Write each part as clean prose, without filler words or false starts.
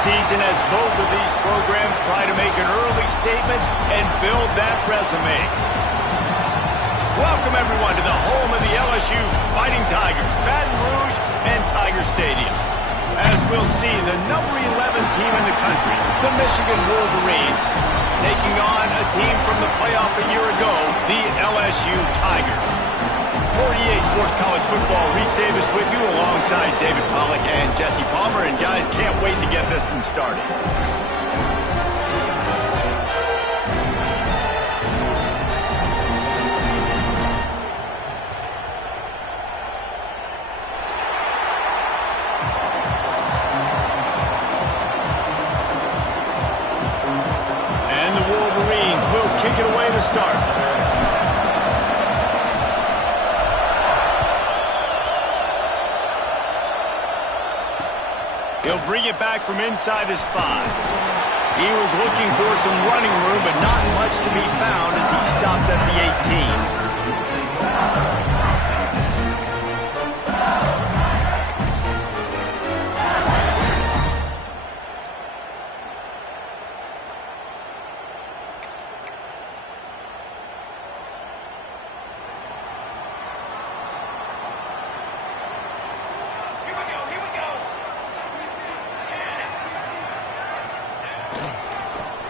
season as both of these programs try to make an early statement and build that resume. Welcome, everyone, to the home of the LSU Fighting Tigers, Baton Rouge and Tiger Stadium. As we'll see, the number 11 team in the country, the Michigan Wolverines, taking on a team from the playoff a year ago, the LSU Tigers. 48 Sports College Football, Reese Davis with you alongside David Pollack and Jesse Palmer. And guys, can't wait to get this one started. And the Wolverines will kick it away to start. He'll bring it back from inside his 5. He was looking for some running room, but not much to be found as he stopped at the 18.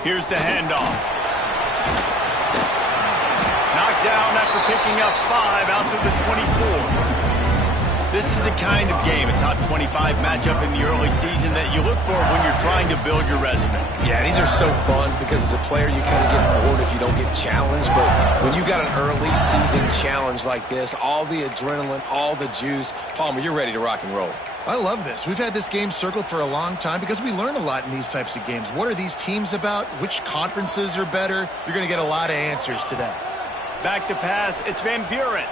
Here's the handoff. Knocked down after picking up 5 out to the 24. This is a kind of game, a top 25 matchup in the early season that you look for when you're trying to build your resume. Yeah, these are so fun because as a player you kind of get bored if you don't get challenged. But when you got an early season challenge like this, all the adrenaline, all the juice, Palmer, you're ready to rock and roll. I love this. We've had this game circled for a long time because we learn a lot in these types of games. What are these teams about? Which conferences are better? You're going to get a lot of answers today. Back to pass. It's Van Buren.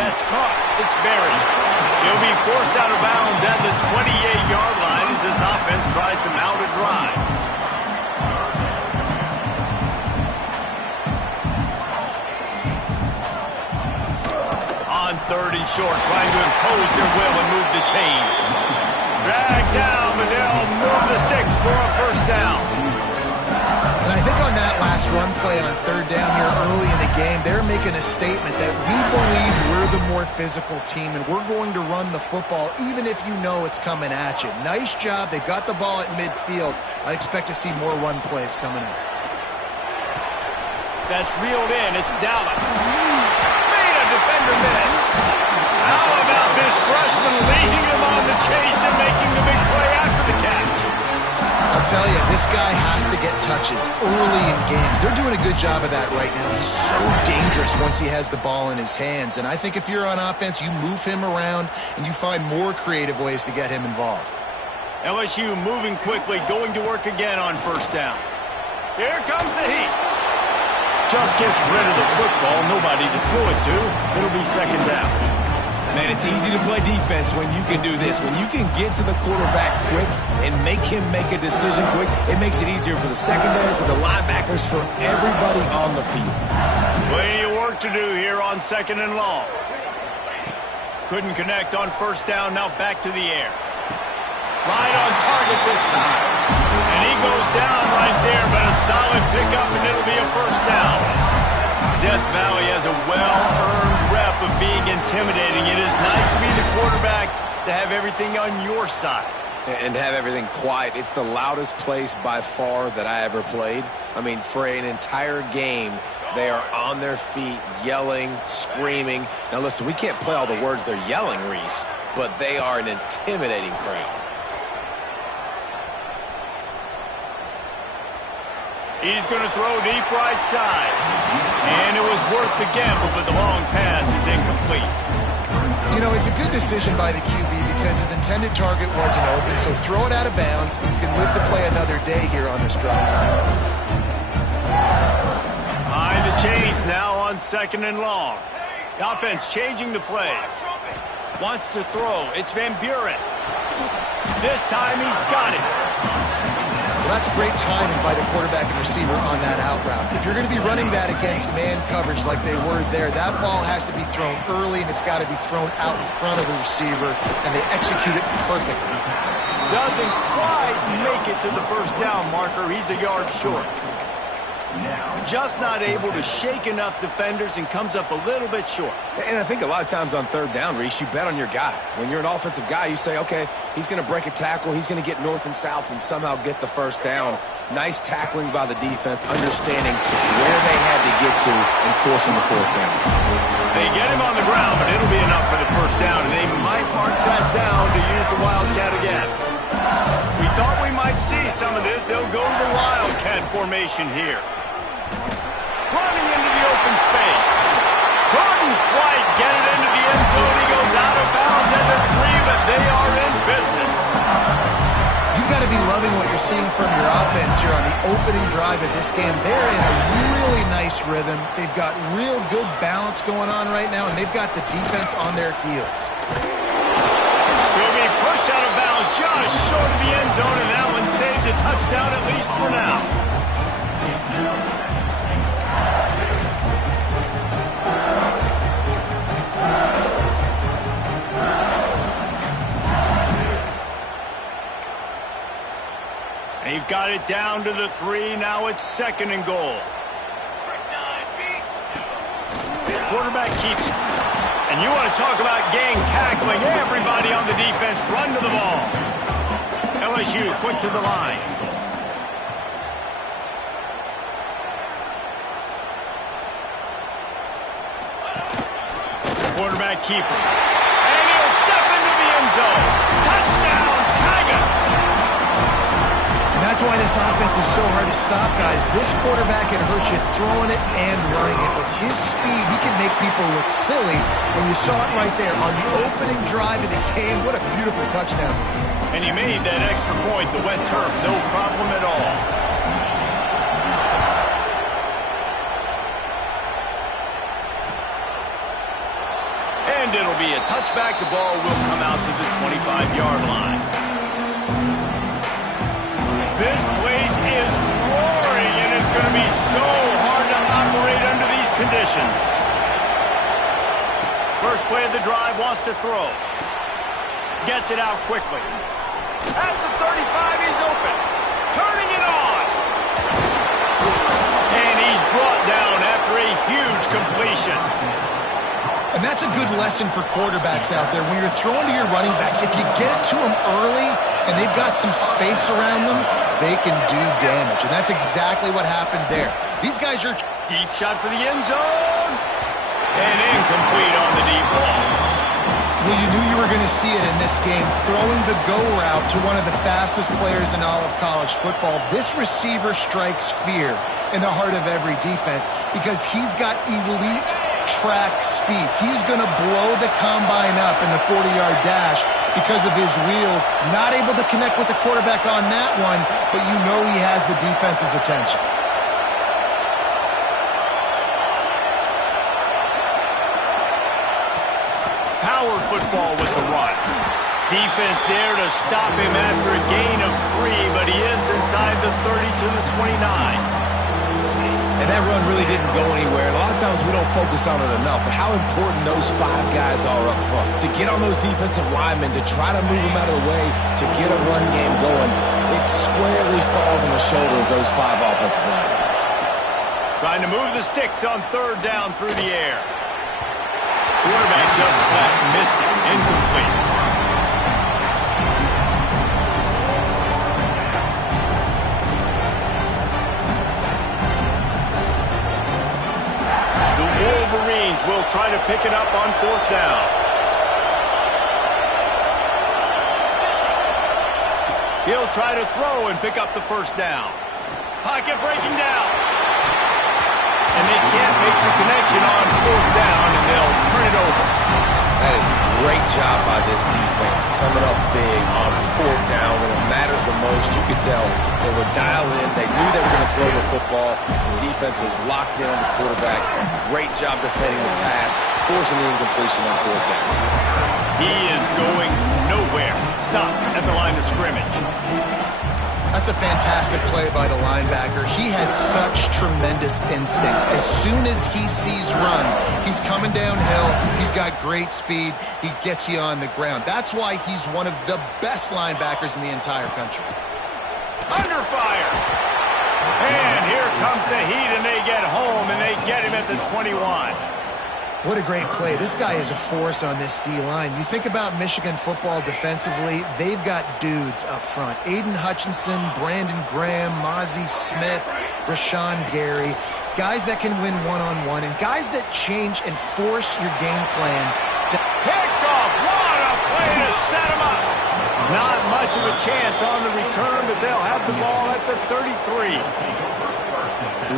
That's caught. It's buried. He'll be forced out of bounds at the 28-yard line as this offense tries to mount a drive. On 3rd and short, trying to impose their will and move the chains. Dragged down, but they'll move the sticks for a first down. And I think on that last run play on 3rd down here early in the game, they're making a statement that we believe we're the more physical team and we're going to run the football even if you know it's coming at you. Nice job. They've got the ball at midfield. I expect to see more run plays coming up. That's reeled in. It's Dallas. Made a defender miss. How about this freshman leading him on the chase and making the big play after the catch? I'll tell you, this guy has to get touches early in games. They're doing a good job of that right now. He's so dangerous once he has the ball in his hands. And I think if you're on offense, you move him around and you find more creative ways to get him involved. LSU moving quickly, going to work again on 1st down. Here comes the heat. Just gets rid of the football, nobody to throw it to. It'll be 2nd down. Man, it's easy to play defense when you can do this. When you can get to the quarterback quick and make him make a decision quick, it makes it easier for the secondary, for the linebackers, for everybody on the field. Plenty of work to do here on 2nd and long. Couldn't connect on 1st down, now back to the air. Right on target this time. And he goes down right there, but a solid pickup, and it'll be a 1st down. Death Valley has a well-earned rep of being intimidating. It is nice to be the quarterback, to have everything on your side. And have everything quiet. It's the loudest place by far that I ever played. I mean, for an entire game, they are on their feet, yelling, screaming. Now listen, we can't play all the words they're yelling, Reese, but they are an intimidating crowd. He's going to throw deep right side. And it was worth the gamble, but the long pass is incomplete. You know, it's a good decision by the QB because his intended target wasn't open, so throw it out of bounds, and you can live to play another day here on this drive. Behind the chains now on 2nd and long. The offense changing the play. Wants to throw. It's Van Buren. This time he's got it. Well, that's great timing by the quarterback and receiver on that out route. If you're going to be running that against man coverage like they were there, that ball has to be thrown early, and it's got to be thrown out in front of the receiver, and they execute it perfectly. doesn't quite make it to the first down marker. He's a yard short. Just not able to shake enough defenders and comes up a little bit short. And I think a lot of times on third down, Reese, you bet on your guy. When you're an offensive guy, you say, okay, he's going to break a tackle, he's going to get north and south and somehow get the first down. Nice tackling by the defense, understanding where they had to get to and forcing the fourth down. They get him on the ground, but it'll be enough for the first down, and they might mark that down to use the Wildcat again. We thought we might see some of this. They'll go to the Wildcat formation here. Running into the open space. Couldn't quite get it into the end zone. He goes out of bounds at the 3, but they are in business. You've got to be loving what you're seeing from your offense here on the opening drive of this game. They're in a really nice rhythm. They've got real good balance going on right now, and they've got the defense on their heels. He'll be pushed out of bounds just short of the end zone, and that one saved a touchdown at least for now. They've got it down to the 3. Now it's 2nd and goal. Quarterback keeps it. And you want to talk about gang tackling. Everybody on the defense run to the ball. LSU quick to the line. Quarterback keeper. And he'll step into the end zone. Touchdown, Tigers! That's why this offense is so hard to stop, guys. This quarterback can hurt you throwing it and running it. With his speed, he can make people look silly. And you saw it right there on the opening drive of the game. What a beautiful touchdown. And he made that extra point, the wet turf, no problem at all. And it'll be a touchback. The ball will come out to the 25-yard line. This place is roaring, and it's going to be so hard to operate under these conditions. First play of the drive, wants to throw. Gets it out quickly. At the 35, he's open. Turning it on. And he's brought down after a huge completion. And that's a good lesson for quarterbacks out there. When you're throwing to your running backs, if you get it to them early and they've got some space around them, they can do damage. And that's exactly what happened there. These guys are... Deep shot for the end zone. And incomplete on the deep ball. Well, you knew you were going to see it in this game. Throwing the go route to one of the fastest players in all of college football. This receiver strikes fear in the heart of every defense because he's got elite track speed. He's going to blow the combine up in the 40-yard dash because of his wheels. Not able to connect with the quarterback on that one, but you know he has the defense's attention. Power football with the run. Defense there to stop him after a gain of 3, but he is inside the 30 to the 29. And that run really didn't go anywhere. And a lot of times we don't focus on it enough, but how important those 5 guys are up front. To get on those defensive linemen, to try to move them out of the way, to get a run game going, it squarely falls on the shoulder of those 5 offensive linemen. Trying to move the sticks on third down through the air. Quarterback just flat missed it. Incomplete. The Wolverines will try to pick it up on fourth down. He'll try to throw and pick up the first down. Pocket breaking down. And they can't make the connection on fourth down, and they'll turn it over. That is a great job by this defense, coming up big on fourth down when it matters the most. You could tell they were dialed in. They knew they were going to throw the football. The defense was locked in on the quarterback. Great job defending the pass, forcing the incompletion on fourth down. He is going nowhere. Stop at the line of scrimmage. I That's a fantastic play by the linebacker. He has such tremendous instincts. As soon as he sees run, he's coming downhill. He's got great speed. He gets you on the ground. That's why he's one of the best linebackers in the entire country. Under fire. And here comes the heat, and they get home, and they get him at the 21. What a great play. This guy is a force on this D-line. You think about Michigan football defensively, they've got dudes up front. Aiden Hutchinson, Brandon Graham, Mozzie Smith, Rashawn Gary. Guys that can win one-on-one and guys that change and force your game plan. Picked off. What a play to set him up. Not much of a chance on the return, but they'll have the ball at the 33.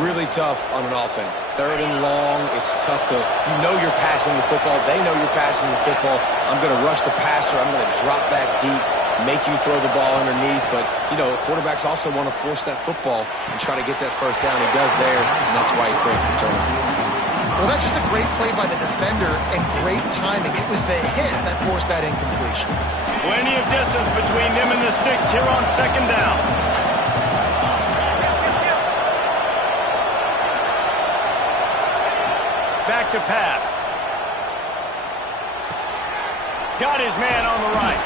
Really tough on an offense. 3rd and long, it's tough to, you know you're passing the football. They know you're passing the football. I'm going to rush the passer. I'm going to drop back deep, make you throw the ball underneath. But, you know, quarterbacks also want to force that football and try to get that first down. He does there, and that's why he creates the turnover. Well, that's just a great play by the defender and great timing. It was the hit that forced that incompletion. Plenty of distance between them and the sticks here on 2nd down. Back to pass. Got his man on the right.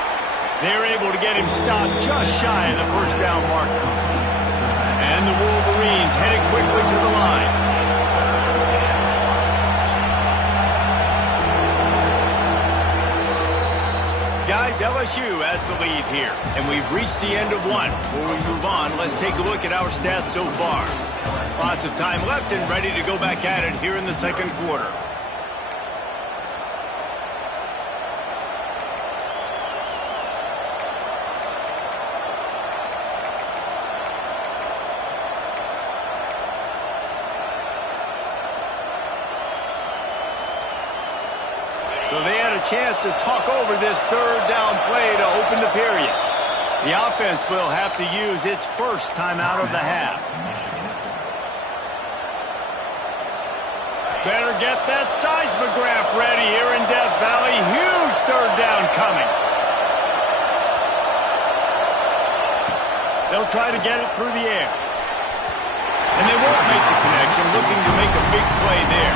They're able to get him stopped just shy of the first down marker. And the Wolverines headed quickly to the line. Guys, LSU has the lead here, and we've reached the end of one. Before we move on, let's take a look at our stats so far. Lots of time left and ready to go back at it here in the 2nd quarter. So they had a chance to talk over this 3rd down play to open the period. The offense will have to use its first timeout of the half. Better get that seismograph ready here in Death Valley. Huge 3rd down coming. They'll try to get it through the air. And they won't make the connection, looking to make a big play there.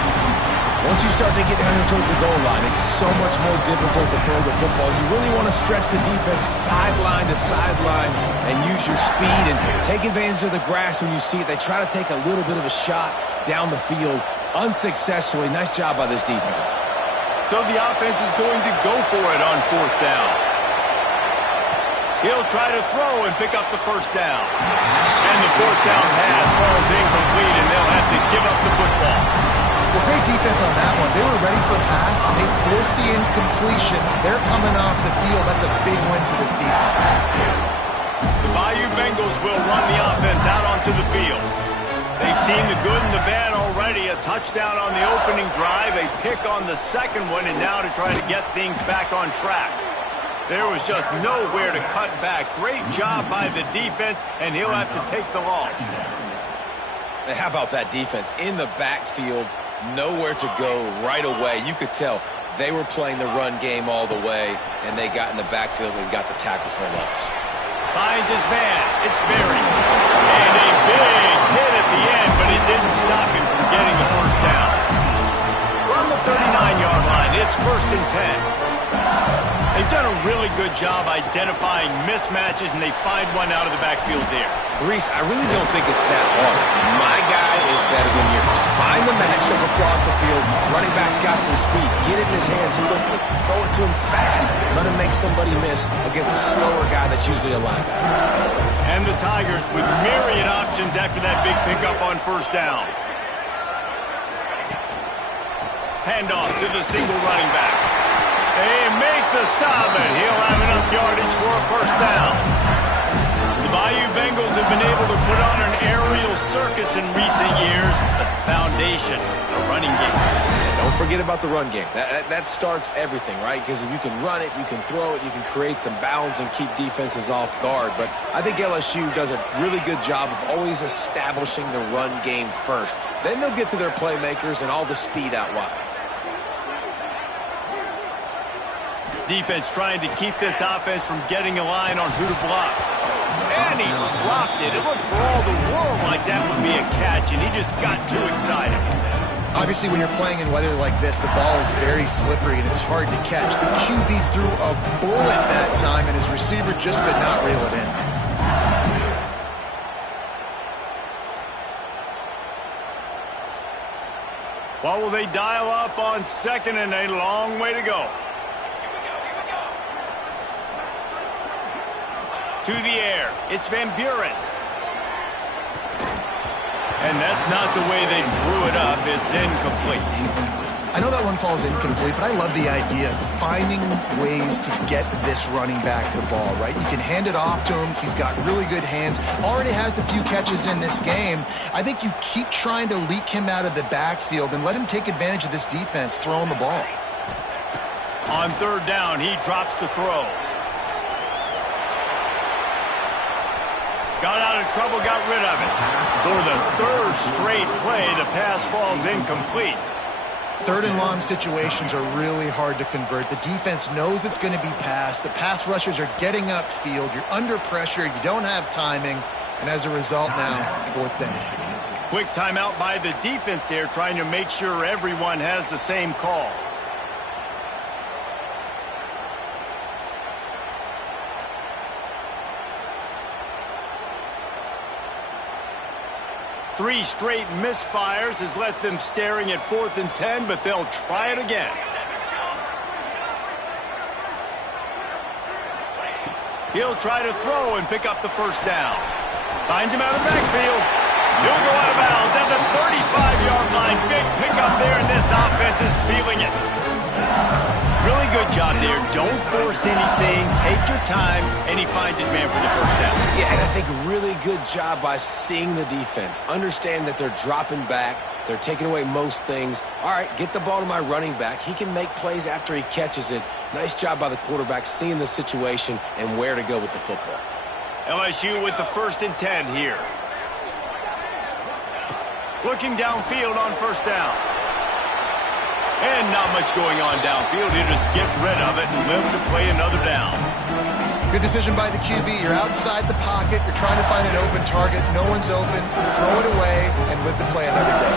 Once you start to get down towards the goal line, it's so much more difficult to throw the football. You really want to stretch the defense sideline to sideline and use your speed and take advantage of the grass when you see it. They try to take a little bit of a shot down the field unsuccessfully. Nice job by this defense. So the offense is going to go for it on 4th down. He'll try to throw and pick up the first down. And the 4th down pass falls incomplete, and they'll have to give up the football. Well, great defense on that one. They were ready for a pass. They forced the incompletion. They're coming off the field. That's a big win for this defense. The Bayou Bengals will run the offense out onto the field. They've seen the good and the bad already. A touchdown on the opening drive, a pick on the 2nd one, and now to try to get things back on track. There was just nowhere to cut back. Great job by the defense, and he'll have to take the loss. And how about that defense? In the backfield, nowhere to go right away. You could tell they were playing the run game all the way, and they got in the backfield and got the tackle for a loss. Finds his man. It's Berry. And a big hit at the end, but it didn't stop him from getting the first down. From the 39-yard line, it's 1st and 10. They've done a really good job identifying mismatches, and they find one out of the backfield there. Reese, I really don't think it's that hard. My guy is better than yours. Find the matchup across the field. Running back's got some speed. Get it in his hands quickly. Throw it to him fast. Let him make somebody miss against a slower guy that's usually a linebacker. And the Tigers with myriad options after that big pickup on 1st down. Handoff to the single running back. They make the stop, and he'll have enough yardage for a first down. The Bayou Bengals have been able to put on an aerial circus in recent years, but the foundation, the running game. And don't forget about the run game. That starts everything, right? Because if you can run it, you can throw it, you can create some bounds and keep defenses off guard. But I think LSU does a really good job of always establishing the run game first. Then they'll get to their playmakers and all the speed out wide. Defense trying to keep this offense from getting a line on who to block. And he dropped it, it looked for all the world like that would be a catch, and he just got too excited. Obviously, when you're playing in weather like this, the ball is very slippery and it's hard to catch. The QB threw a bullet that time, and his receiver just could not reel it in. What will they dial up on second and a long way to go? To the air, it's Van Buren. And that's not the way they drew it up. It's incomplete. I know that one falls incomplete, but I love the idea of finding ways to get this running back the ball, right? You can hand it off to him. He's got really good hands. Already has a few catches in this game. I think you keep trying to leak him out of the backfield and let him take advantage of this defense throwing the ball. On third down, he drops the throw. Got out of trouble, got rid of it. For the third straight play, the pass falls incomplete. Third and long situations are really hard to convert. The defense knows it's going to be passed. The pass rushers are getting upfield. You're under pressure. You don't have timing. And as a result now, fourth down. Quick timeout by the defense there, trying to make sure everyone has the same call. Three straight misfires has left them staring at 4th and 10, but they'll try it again. He'll try to throw and pick up the first down. Finds him out of the backfield. He'll go out of bounds at the 35-yard line. Big pickup there, and this offense is feeling it. Really good job there. Don't force anything. Take your time, and he finds his man for the first down. Yeah, and I think really good job by seeing the defense. Understand that they're dropping back. They're taking away most things. All right, get the ball to my running back. He can make plays after he catches it. Nice job by the quarterback seeing the situation and where to go with the football. LSU with the 1st and 10 here. Looking downfield on first down. And not much going on downfield. He'll just get rid of it and live to play another down. Good decision by the QB. You're outside the pocket. You're trying to find an open target. No one's open. Throw it away and live to play another day.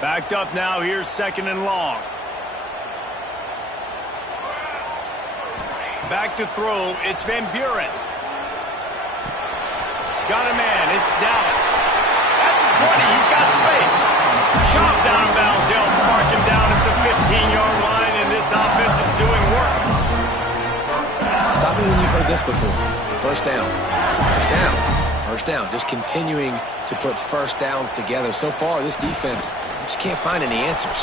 Backed up now. Here's 2nd and long. Back to throw. It's Van Buren. Got a man. It's Dallas. 20, he's got space. Chopped down of bounds. They'll mark him down at the 15-yard line, and this offense is doing work. Stop me when you've heard this before. First down. First down. First down. Just continuing to put first downs together. So far, this defense just can't find any answers.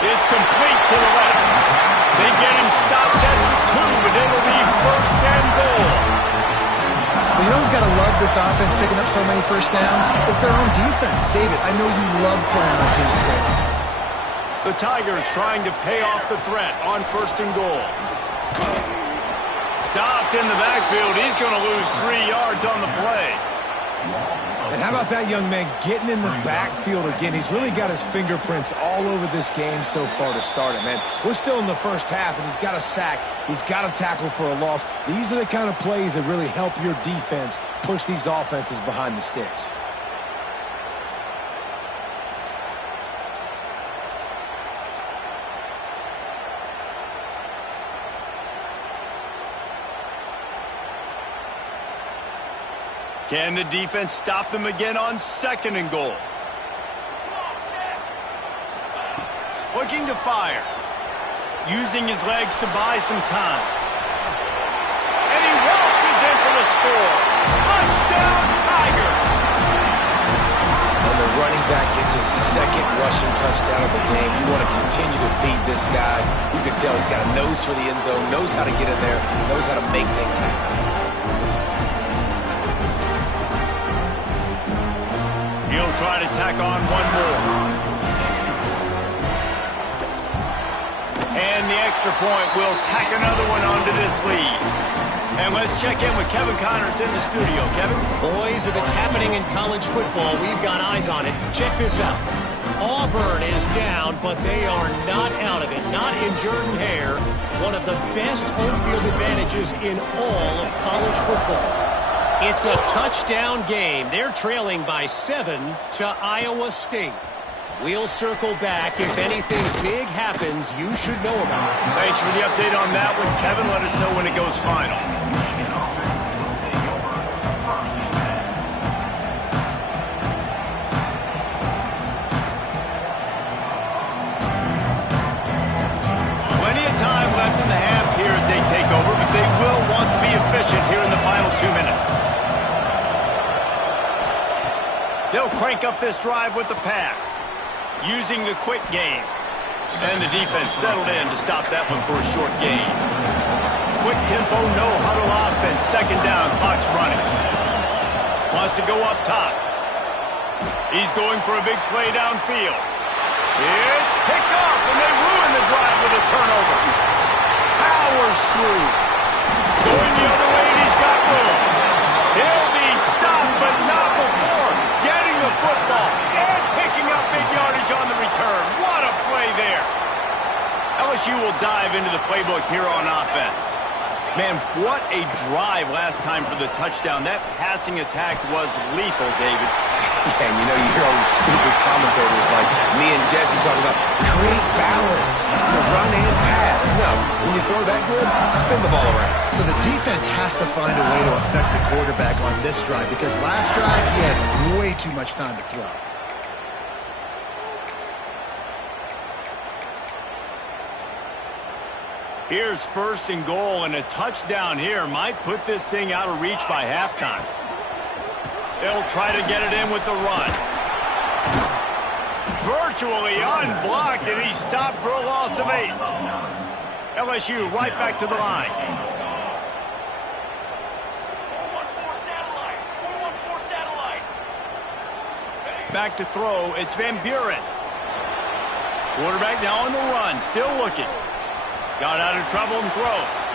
It's complete to the left. They get him stopped at the 2, but it'll be 1st and goal. Well, you know who's got to love this offense picking up so many first downs? It's their own defense. David, I know you love playing on teams with great offenses. The Tigers trying to pay off the threat on 1st and goal. Stopped in the backfield. He's going to lose 3 yards on the play. And how about that young man getting in the backfield again? He's really got his fingerprints all over this game so far to start it, man. We're still in the first half, and he's got a sack. He's got a tackle for a loss. These are the kind of plays that really help your defense push these offenses behind the sticks. Can the defense stop them again on 2nd and goal? Looking to fire. Using his legs to buy some time. And he waltzes in for the score. Touchdown, Tigers! And the running back gets his 2nd rushing touchdown of the game. You want to continue to feed this guy. You can tell he's got a nose for the end zone, knows how to get in there, knows how to make things happen. He'll try to tack on one more. And the extra point will tack another one onto this lead. And let's check in with Kevin Connors in the studio. Kevin? Boys, if it's happening in college football, we've got eyes on it. Check this out. Auburn is down, but they are not out of it. Not in Jordan Hare, one of the best home field advantages in all of college football. It's a touchdown game. They're trailing by 7 to Iowa State. We'll circle back. If anything big happens, you should know about it. Thanks for the update on that one, Kevin. Let us know when it goes final. Plenty of time left in the half here as they take over, but they will want to be efficient here in the final 2 minutes. They'll crank up this drive with the pass, using the quick game. And the defense settled in to stop that one for a short gain. Quick tempo, no huddle offense. Second down, clock's running. Wants to go up top. He's going for a big play downfield. It's picked off, and they ruin the drive with a turnover. Powers through. Going the other way, and he's got room. He'll be stopped, but not before getting the football and picking up big yardage on the return. What a play there. LSU will dive into the playbook here on offense. Man, what a drive last time for the touchdown. That passing attack was lethal, David. And you know, you hear all these stupid commentators like me and Jesse talking about great balance, run and pass. No, when you throw that good, spin the ball around. So the defense has to find a way to affect the quarterback on this drive because last drive he had way too much time to throw. Here's first and goal, and a touchdown here might put this thing out of reach by halftime. They'll try to get it in with the run. Virtually unblocked, and he's stopped for a loss of 8. LSU right back to the line. 414 satellite. Back to throw, it's Van Buren. Quarterback now on the run, still looking. Got out of trouble and throws.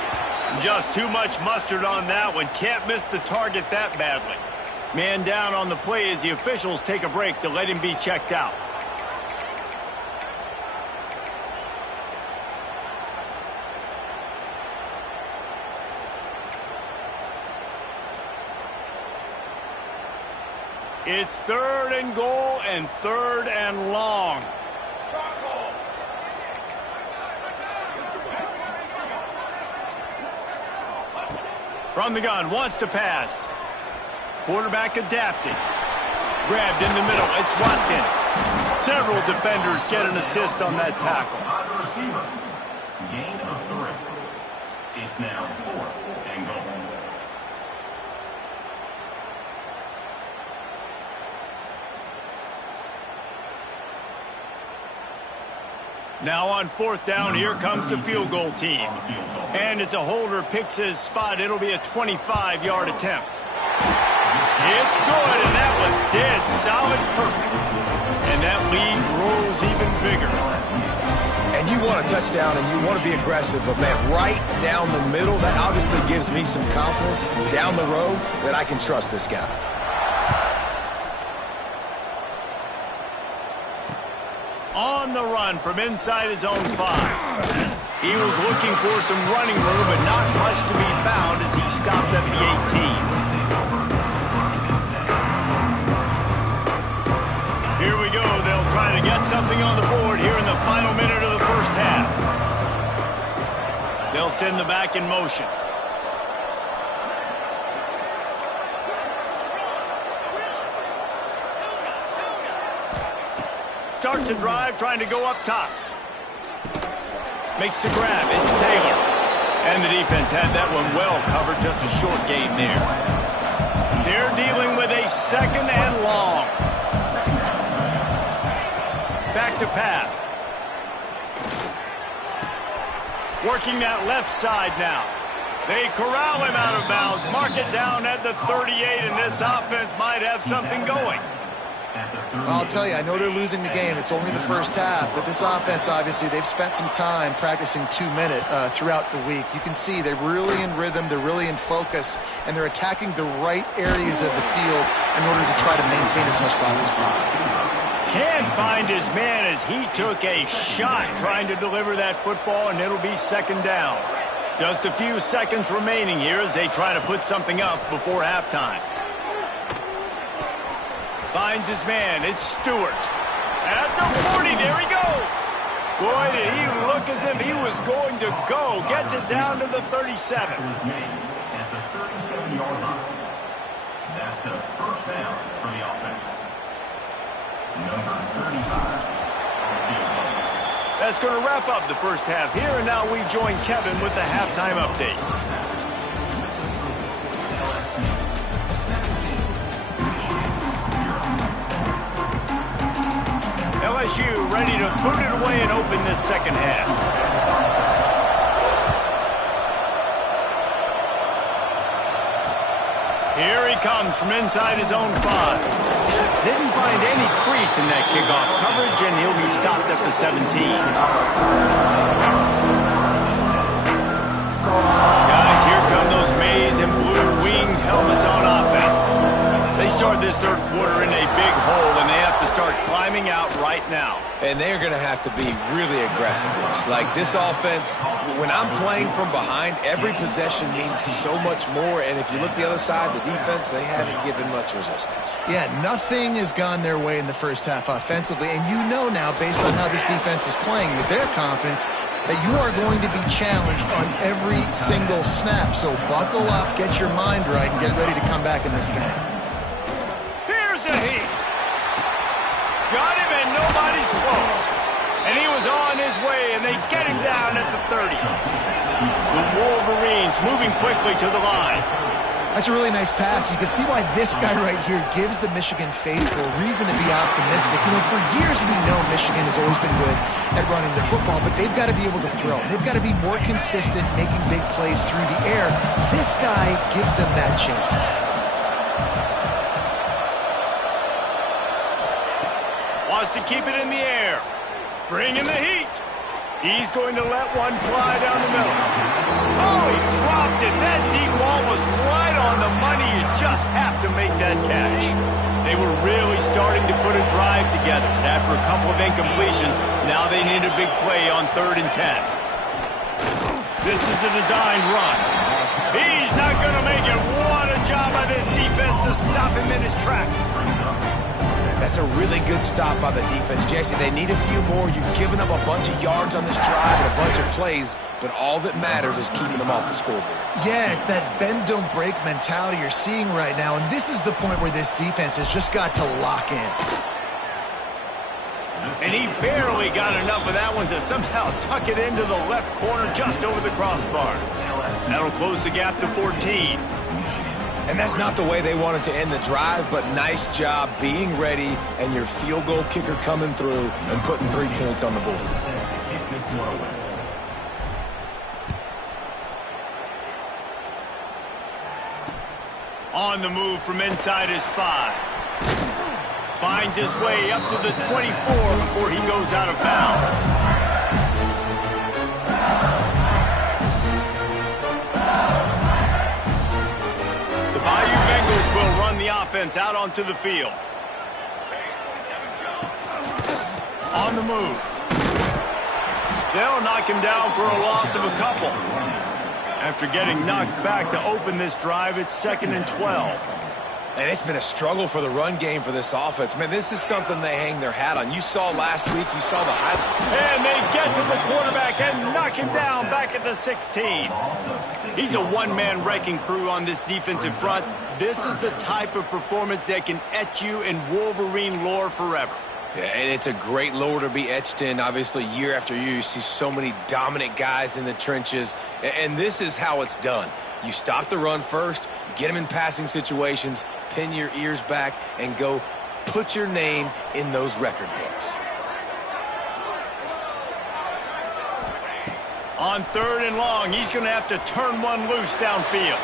Just too much mustard on that one. Can't miss the target that badly. Man down on the play as the officials take a break to let him be checked out. It's third and goal and third and long. From the gun, wants to pass. Quarterback adapting. Grabbed in the middle. It's Watkins. Several defenders get an assist on that tackle. On the receiver. Gain of 3. It's now 4th and goal. Now on 4th down, here comes the field goal team. And as a holder picks his spot, it'll be a 25-yard attempt. It's good, and that was dead solid perfect. And that lead grows even bigger. And you want a touchdown and you want to be aggressive, but man, right down the middle, that obviously gives me some confidence down the road that I can trust this guy. On the run from inside his own 5. He was looking for some running room, but not much to be found as he stopped at the 18. Here we go. They'll try to get something on the board here in the final minute of the first half. They'll send the back in motion. Starts a drive, trying to go up top. Makes the grab. It's Taylor. And the defense had that one well covered. Just a short gain there. They're dealing with a second and long. Back to pass. Working that left side now. They corral him out of bounds. Mark it down at the 38, and this offense might have something going. I'll tell you, I know they're losing the game. It's only the first half, but this offense, obviously, they've spent some time practicing 2-minute throughout the week. You can see they're really in rhythm, they're really in focus, and they're attacking the right areas of the field in order to try to maintain as much clock as possible. Can't find his man as he took a shot trying to deliver that football, and it'll be second down. Just a few seconds remaining here as they try to put something up before halftime. Finds his man. It's Stewart. At the 40, there he goes. Boy, did he look as if he was going to go. Gets it down to the 37. Was made at the 37-yard line. That's a first down for the offense. Number 35 on the field. That's going to wrap up the first half here, and now we join Kevin with the halftime update. LSU ready to put it away and open this second half. Here he comes from inside his own 5. Didn't find any crease in that kickoff coverage, and he'll be stopped at the 17. Guys, here come those maize and blue winged helmets on offense. They start this third quarter in a big hole, and they have to start climbing out right now. And they're going to have to be really aggressive. Like this offense, when I'm playing from behind, every possession means so much more. And if you look the other side, the defense, they haven't given much resistance. Yeah, nothing has gone their way in the first half offensively. And you know now, based on how this defense is playing with their confidence, that you are going to be challenged on every single snap. So buckle up, get your mind right, and get ready to come back in this game. Here's a heat. Got him, and nobody's close. And he was on his way, and they get him down at the 30. The Wolverines moving quickly to the line. That's a really nice pass. You can see why this guy right here gives the Michigan faithful reason to be optimistic. You know, for years we know Michigan has always been good at running the football, but they've got to be able to throw. They've got to be more consistent, making big plays through the air. This guy gives them that chance. Wants to keep it in the air. Bringing the heat. He's going to let one fly down the middle. Oh, he dropped it. That deep ball was right on the money. You just have to make that catch. They were really starting to put a drive together. After a couple of incompletions, now they need a big play on 3rd and 10. This is a designed run. He's not going to make it. What a job by this defense to stop him in his tracks. That's a really good stop by the defense. Jesse, they need a few more. You've given up a bunch of yards on this drive and a bunch of plays, but all that matters is keeping them off the scoreboard. Yeah, it's that bend, don't break mentality you're seeing right now, and this is the point where this defense has just got to lock in. And he barely got enough of that one to somehow tuck it into the left corner just over the crossbar. That'll close the gap to 14. And that's not the way they wanted to end the drive, but nice job being ready and your field goal kicker coming through and putting 3 points on the board. On the move from inside his 5. Finds his way up to the 24 before he goes out of bounds. Will run the offense out onto the field. On the move. They'll knock him down for a loss of a couple. After getting knocked back to open this drive, it's 2nd and 12. And it's been a struggle for the run game for this offense. Man, this is something they hang their hat on. You saw last week, you saw the highlight. And they get to the quarterback and knock him down back at the 16. He's a one-man wrecking crew on this defensive front. This is the type of performance that can etch you in Wolverine lore forever. Yeah, and it's a great lore to be etched in. Obviously, year after year, you see so many dominant guys in the trenches. And this is how it's done. You stop the run first, you get them in passing situations, pin your ears back, and go put your name in those record books. On 3rd and long, he's going to have to turn one loose downfield.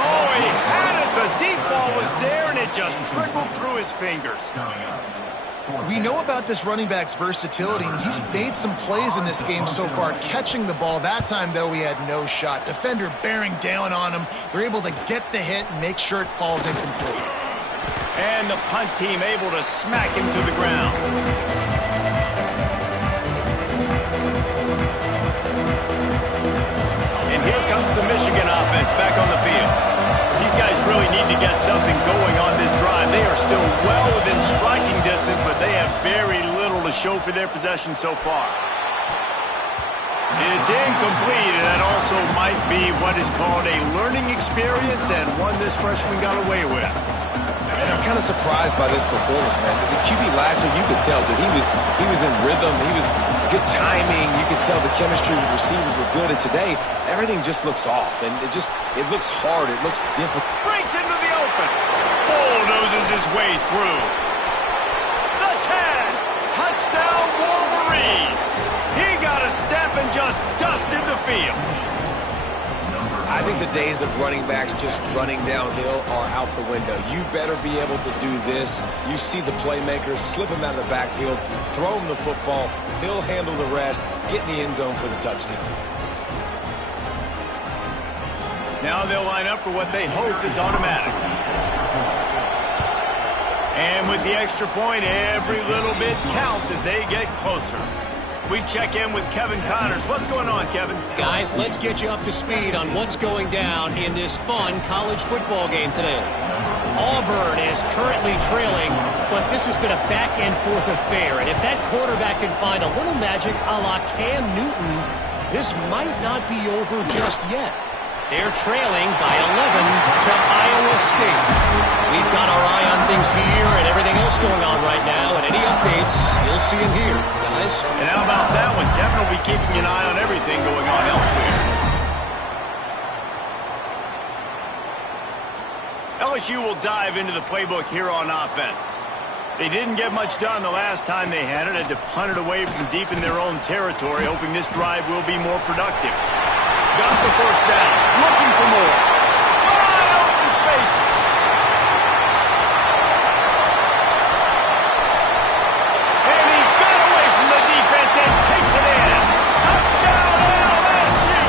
Oh, he had it. The deep ball was there, and it just trickled through his fingers. We know about this running back's versatility, and he's made some plays in this game so far, catching the ball. That time, though, he had no shot. Defender bearing down on him. They're able to get the hit and make sure it falls incomplete. And the punt team able to smack him to the ground. And here comes the Michigan offense back on the field. These guys really need to get something going on this drive. They are still well within striking distance, but they have very little to show for their possession so far. It's incomplete, and that also might be what is called a learning experience and one this freshman got away with. And I'm kind of surprised by this performance, man. The QB last week, you could tell that he was in rhythm. He was good timing. You could tell the chemistry with receivers were good. And today, everything just looks off. And it looks hard. It looks difficult. Breaks into the open. Bulldozes his way through. The 10. Touchdown, Wolverines. He got a step and just dusted the field. I think the days of running backs just running downhill are out the window. You better be able to do this. You see the playmakers, slip him out of the backfield, throw him the football. He'll handle the rest, get in the end zone for the touchdown. Now they'll line up for what they hope is automatic. And with the extra point, every little bit counts as they get closer. We check in with Kevin Connors. What's going on, Kevin? Guys, let's get you up to speed on what's going down in this fun college football game today. Auburn is currently trailing, but this has been a back-and-forth affair. And if that quarterback can find a little magic a la Cam Newton, this might not be over just yet. They're trailing by 11 to Iowa State. We've got our eye on things here and everything else going on right now, and any updates, you'll see them here, guys. And how about that one? Kevin will be keeping an eye on everything going on elsewhere. LSU will dive into the playbook here on offense. They didn't get much done the last time they had it. Had to punt it away from deep in their own territory, hoping this drive will be more productive. Got the first down, looking for more. Wide open spaces. And he got away from the defense and takes it in. Touchdown, LSU.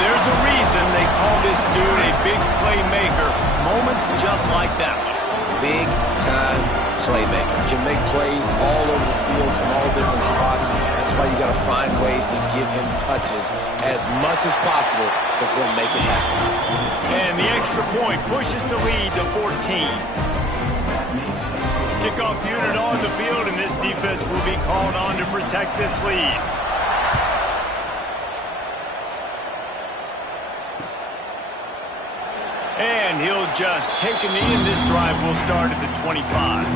There's a reason they call this dude a big playmaker. Moments just like that one. Big-time playmaker. Can make plays all over the field from all different spots. That's why you got to find ways to give him touches as much as possible because he'll make it happen. And the extra point pushes the lead to 14. Kickoff unit on the field, and this defense will be called on to protect this lead. And he'll just take a knee, and this drive will start at the 25.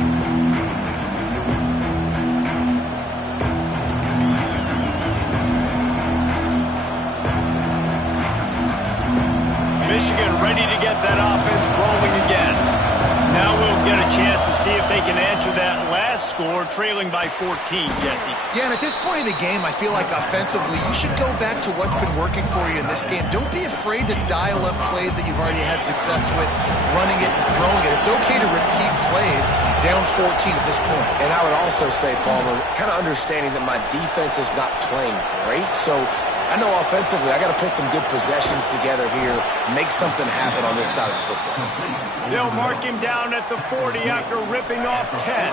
Michigan ready to get that offense rolling again. Now we'll get a chance to see if they can answer that last score, trailing by 14, Jesse. Yeah, and at this point of the game, I feel like offensively, you should go back to what's been working for you in this game. Don't be afraid to dial up plays that you've already had success with, running it and throwing it. It's okay to repeat plays down 14 at this point. And I would also say, Palmer, kind of understanding that my defense is not playing great, so I know offensively I got to put some good possessions together here, make something happen on this side of the football. They'll mark him down at the 40 after ripping off 10.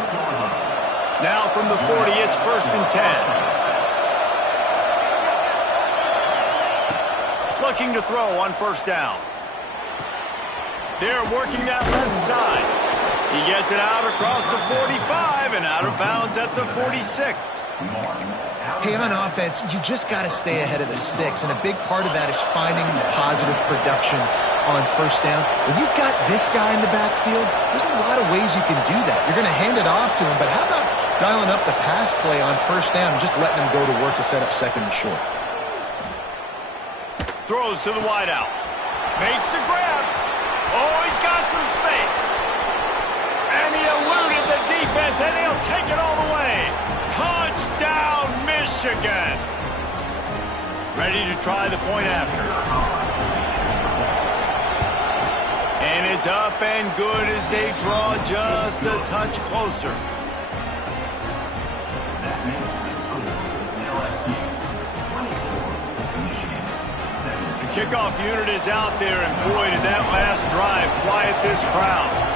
Now from the 40, it's 1st and 10. Looking to throw on 1st down. They're working that left side. He gets it out across the 45 and out of bounds at the 46. Hey, on offense, you just got to stay ahead of the sticks, and a big part of that is finding positive production on 1st down. When you've got this guy in the backfield, there's a lot of ways you can do that. You're going to hand it off to him, but how about dialing up the pass play on 1st down and just letting him go to work to set up 2nd and short? Throws to the wideout. Makes the grab. Oh, he's got some space. And he eluded the defense, and he'll take it all the way. Touchdown, Michigan. Ready to try the point after. And it's up and good as they draw just a touch closer. That makes the score LSU 24, Michigan 7. The kickoff unit is out there, and boy, did that last drive quiet this crowd.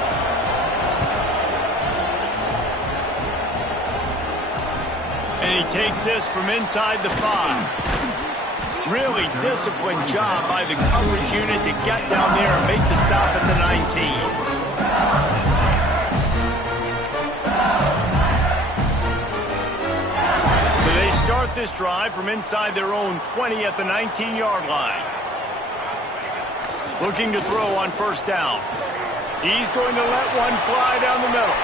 And he takes this from inside the 5. Really disciplined job by the coverage unit to get down there and make the stop at the 19. So they start this drive from inside their own 20 at the 19-yard line. Looking to throw on first down. He's going to let one fly down the middle.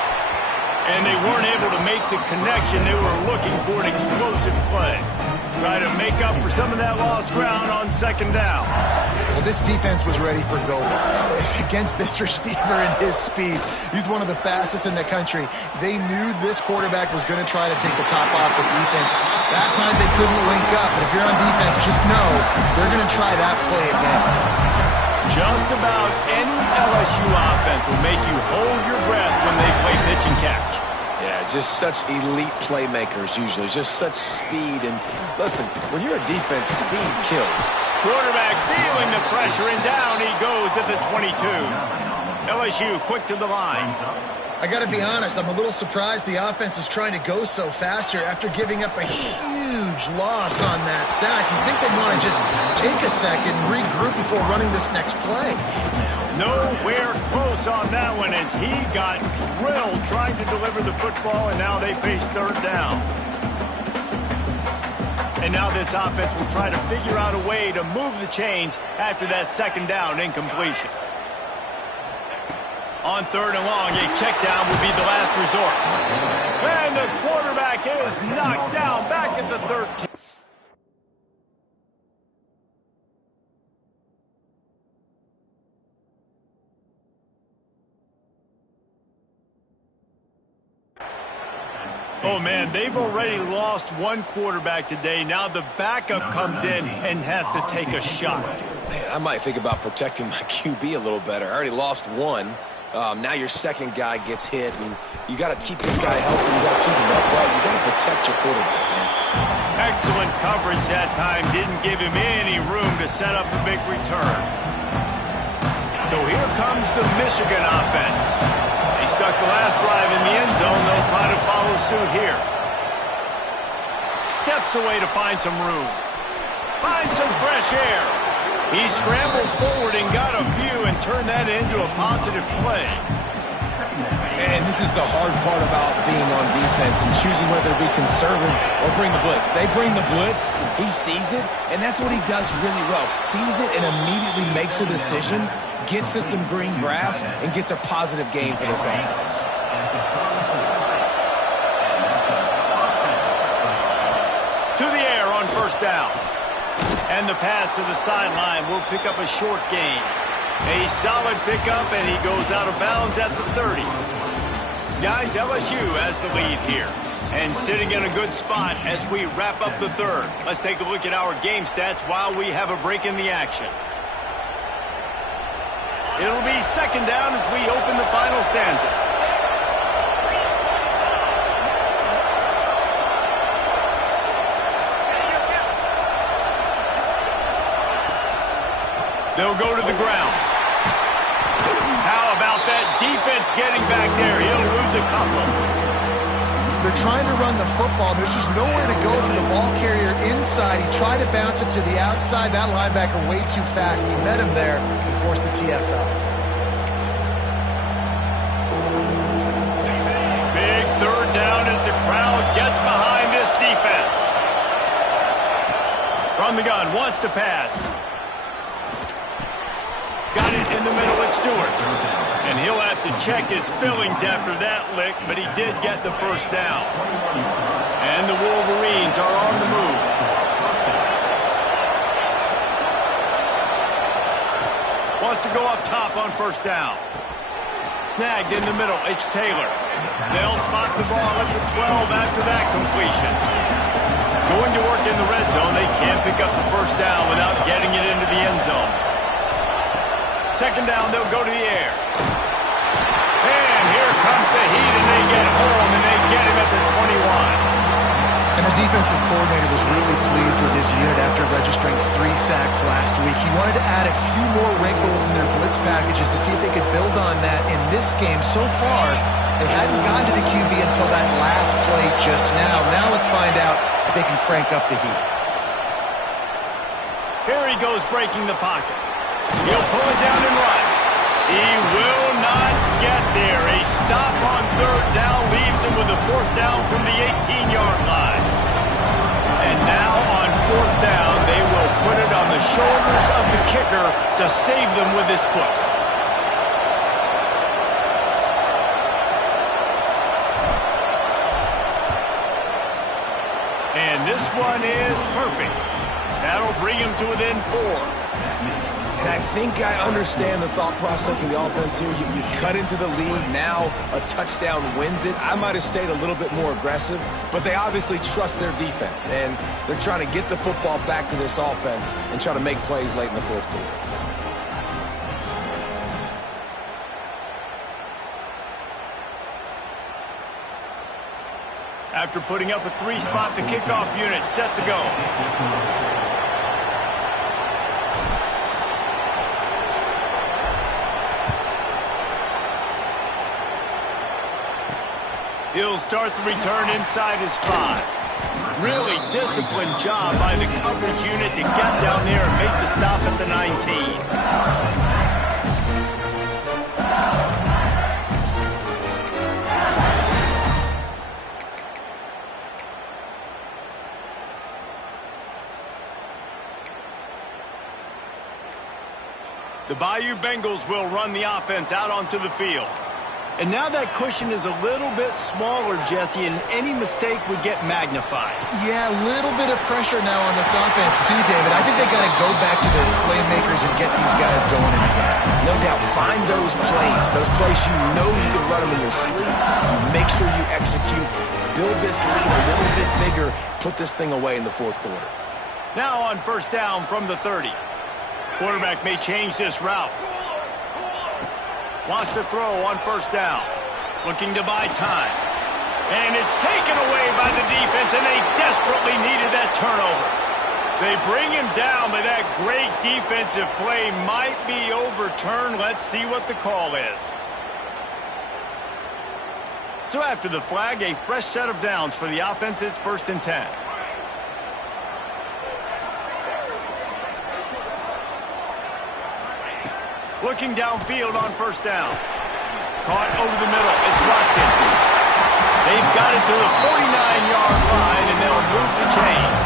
And they weren't able to make the connection. They were looking for an explosive play. Try to make up for some of that lost ground on second down. Well, this defense was ready for go-balls. Against this receiver and his speed, he's one of the fastest in the country. They knew this quarterback was going to try to take the top off the defense. That time they couldn't link up. But if you're on defense, just know they're going to try that play again. Just about any LSU offense will make you hold your breath when they play pitch and catch. Yeah, just such elite playmakers usually, just such speed. And listen, when you're a defense, speed kills. Quarterback feeling the pressure, and down he goes at the 22. LSU quick to the line. I got to be honest, I'm a little surprised the offense is trying to go so fast here after giving up a huge loss on that sack. You'd think they'd want to just take a second and regroup before running this next play. Nowhere close on that one as he got drilled trying to deliver the football, and now they face third down. And now this offense will try to figure out a way to move the chains after that second down incompletion. On third and long, a check down would be the last resort. And the quarterback is knocked down back at the 13. Oh, man, they've already lost one quarterback today. Now the backup comes in and has to take a shot. Man, I might think about protecting my QB a little better. I already lost one. Now your second guy gets hit, and you got to keep this guy healthy. You got to keep him upright. You got to protect your quarterback, man. Excellent coverage that time. Didn't give him any room to set up a big return. So here comes the Michigan offense. They stuck the last drive in the end zone. They'll try to follow suit here. Steps away to find some room. Find some fresh air. He scrambled forward and got a few and turned that into a positive play. And this is the hard part about being on defense and choosing whether to be conservative or bring the blitz. They bring the blitz, he sees it, and that's what he does really well. Sees it and immediately makes a decision, gets to some green grass, and gets a positive gain for this offense. To the air on first down. And the pass to the sideline will pick up a short gain. A solid pickup, and he goes out of bounds at the 30. Guys, LSU has the lead here. And sitting in a good spot as we wrap up the third. Let's take a look at our game stats while we have a break in the action. It'll be second down as we open the final stanza. They'll go to the ground. How about that defense getting back there? He'll lose a couple. They're trying to run the football. There's just nowhere to go for the ball carrier inside. He tried to bounce it to the outside. That linebacker way too fast. He met him there and forced the TFL. Big third down as the crowd gets behind this defense. From the gun, wants to pass. Got it in the middle at Stewart. And he'll have to check his fillings after that lick, but he did get the first down. And the Wolverines are on the move. Wants to go up top on first down. Snagged in the middle, it's Taylor. They'll spot the ball at the 12 after that completion. Going to work in the red zone, they can't pick up the first down without getting it into the end zone. Second down, they'll go to the air. And here comes the heat, and they get home, and they get him at the 21. And the defensive coordinator was really pleased with his unit after registering 3 sacks last week. He wanted to add a few more wrinkles in their blitz packages to see if they could build on that in this game. So far, they hadn't gotten to the QB until that last play just now. Now let's find out if they can crank up the heat. Here he goes breaking the pocket. He'll pull it down and run. He will not get there. A stop on third down leaves him with a fourth down from the 18-yard line. And now on fourth down, they will put it on the shoulders of the kicker to save them with his foot. And this one is perfect. That'll bring him to within 4. And I think I understand the thought process of the offense here. You cut into the lead. Now a touchdown wins it. I might have stayed a little bit more aggressive, but they obviously trust their defense, and they're trying to get the football back to this offense and try to make plays late in the fourth quarter. After putting up a 3-spot, the kickoff unit set to go. He'll start the return inside his 5. Really disciplined job by the coverage unit to get down there and make the stop at the 19. The Bayou Bengals will run the offense out onto the field. And now that cushion is a little bit smaller, Jesse, and any mistake would get magnified. Yeah, a little bit of pressure now on this offense too, David. I think they got to go back to their playmakers and get these guys going in the game. No doubt. Find those plays you know you can run them in your sleep. You make sure you execute. Build this lead a little bit bigger. Put this thing away in the fourth quarter. Now on first down from the 30. Quarterback may change this route. Wants to throw on first down. Looking to buy time. And it's taken away by the defense, and they desperately needed that turnover. They bring him down, but that great defensive play might be overturned. Let's see what the call is. So after the flag, a fresh set of downs for the offense. It's 1st and 10. Looking downfield on first down. Caught over the middle. It's locked in. They've got it to the 49-yard line, and they'll move the chains.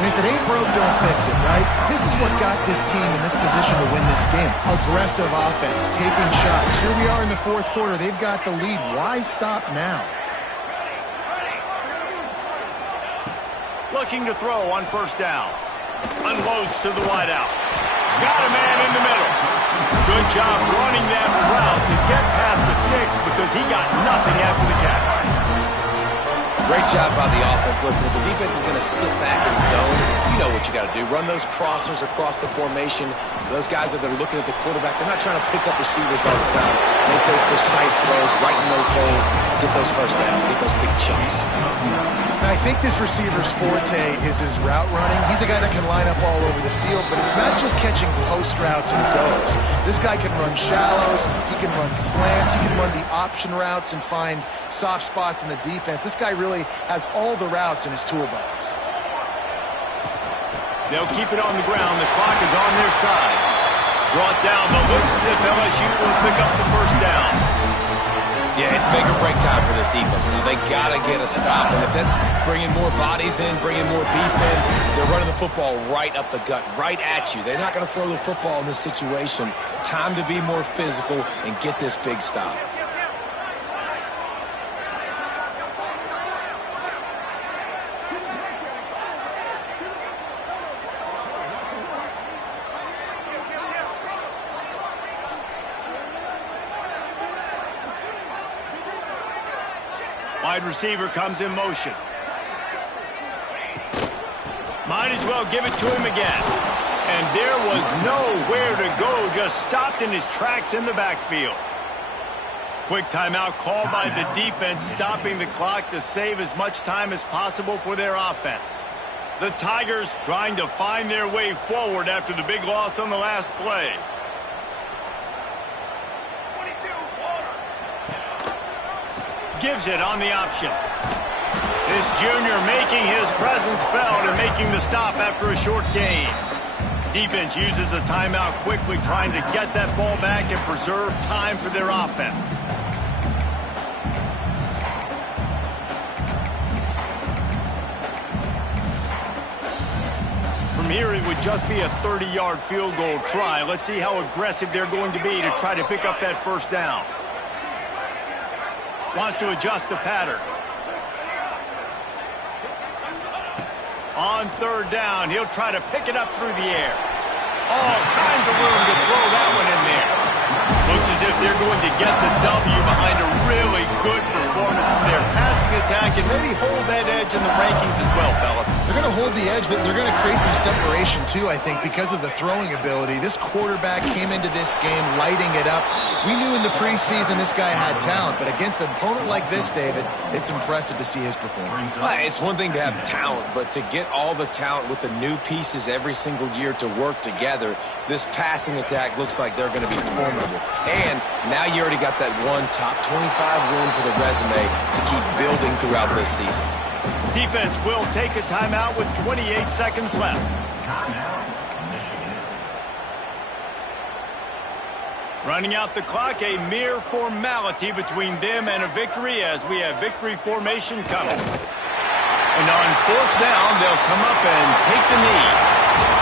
And if it ain't broke, don't fix it, right? This is what got this team in this position to win this game. Aggressive offense, taking shots. Here we are in the fourth quarter. They've got the lead. Why stop now? Looking to throw on first down. Unloads to the wideout. Got a man in the middle. Good job running that route to get past the sticks because he got nothing after the catch. Great job by the offense. Listen, if the defense is going to sit back in zone, you know what you got to do. Run those crossers across the formation. Those guys that are looking at the quarterback, they're not trying to pick up receivers all the time. Make those precise throws, right in those holes, get those first downs, get those big chunks. And I think this receiver's forte is his route running. He's a guy that can line up all over the field, but it's not just catching post routes and goes. This guy can run shallows, he can run slants, he can run the option routes and find soft spots in the defense. This guy really has all the routes in his toolbox. They'll keep it on the ground. The clock is on their side. Brought down, but looks as if LSU will pick up the first down. Yeah, it's make or break time for this defense. Now, they got to get a stop, and if that's bringing more bodies in, bringing more beef in, they're running the football right up the gut, right at you. They're not going to throw the football in this situation. Time to be more physical and get this big stop. Wide receiver comes in motion. Might as well give it to him again. And there was nowhere to go, just stopped in his tracks in the backfield. Quick timeout called by the defense, stopping the clock to save as much time as possible for their offense. The Tigers trying to find their way forward after the big loss on the last play. Gives it on the option. This junior making his presence felt and making the stop after a short gain. Defense uses a timeout quickly, trying to get that ball back and preserve time for their offense. From here, it would just be a 30-yard field goal try. Let's see how aggressive they're going to be to try to pick up that first down. Wants to adjust the pattern. On third down, he'll try to pick it up through the air. All kinds of room to throw that one in there. Looks as if they're going to get the W behind a really good performance from their passing attack and maybe hold that edge in the rankings as well, fellas. They're going to hold the edge. They're going to create some separation, too, I think, because of the throwing ability. This quarterback came into this game lighting it up. We knew in the preseason this guy had talent, but against an opponent like this, David, it's impressive to see his performance. Well, it's one thing to have talent, but to get all the talent with the new pieces every single year to work together, this passing attack looks like they're going to be formidable. And now you already got that one top 25 win for the resume to keep building throughout this season. Defense will take a timeout with 28 seconds left. Timeout, Michigan. Running out the clock, a mere formality between them and a victory as we have victory formation coming. And on fourth down, they'll come up and take the knee.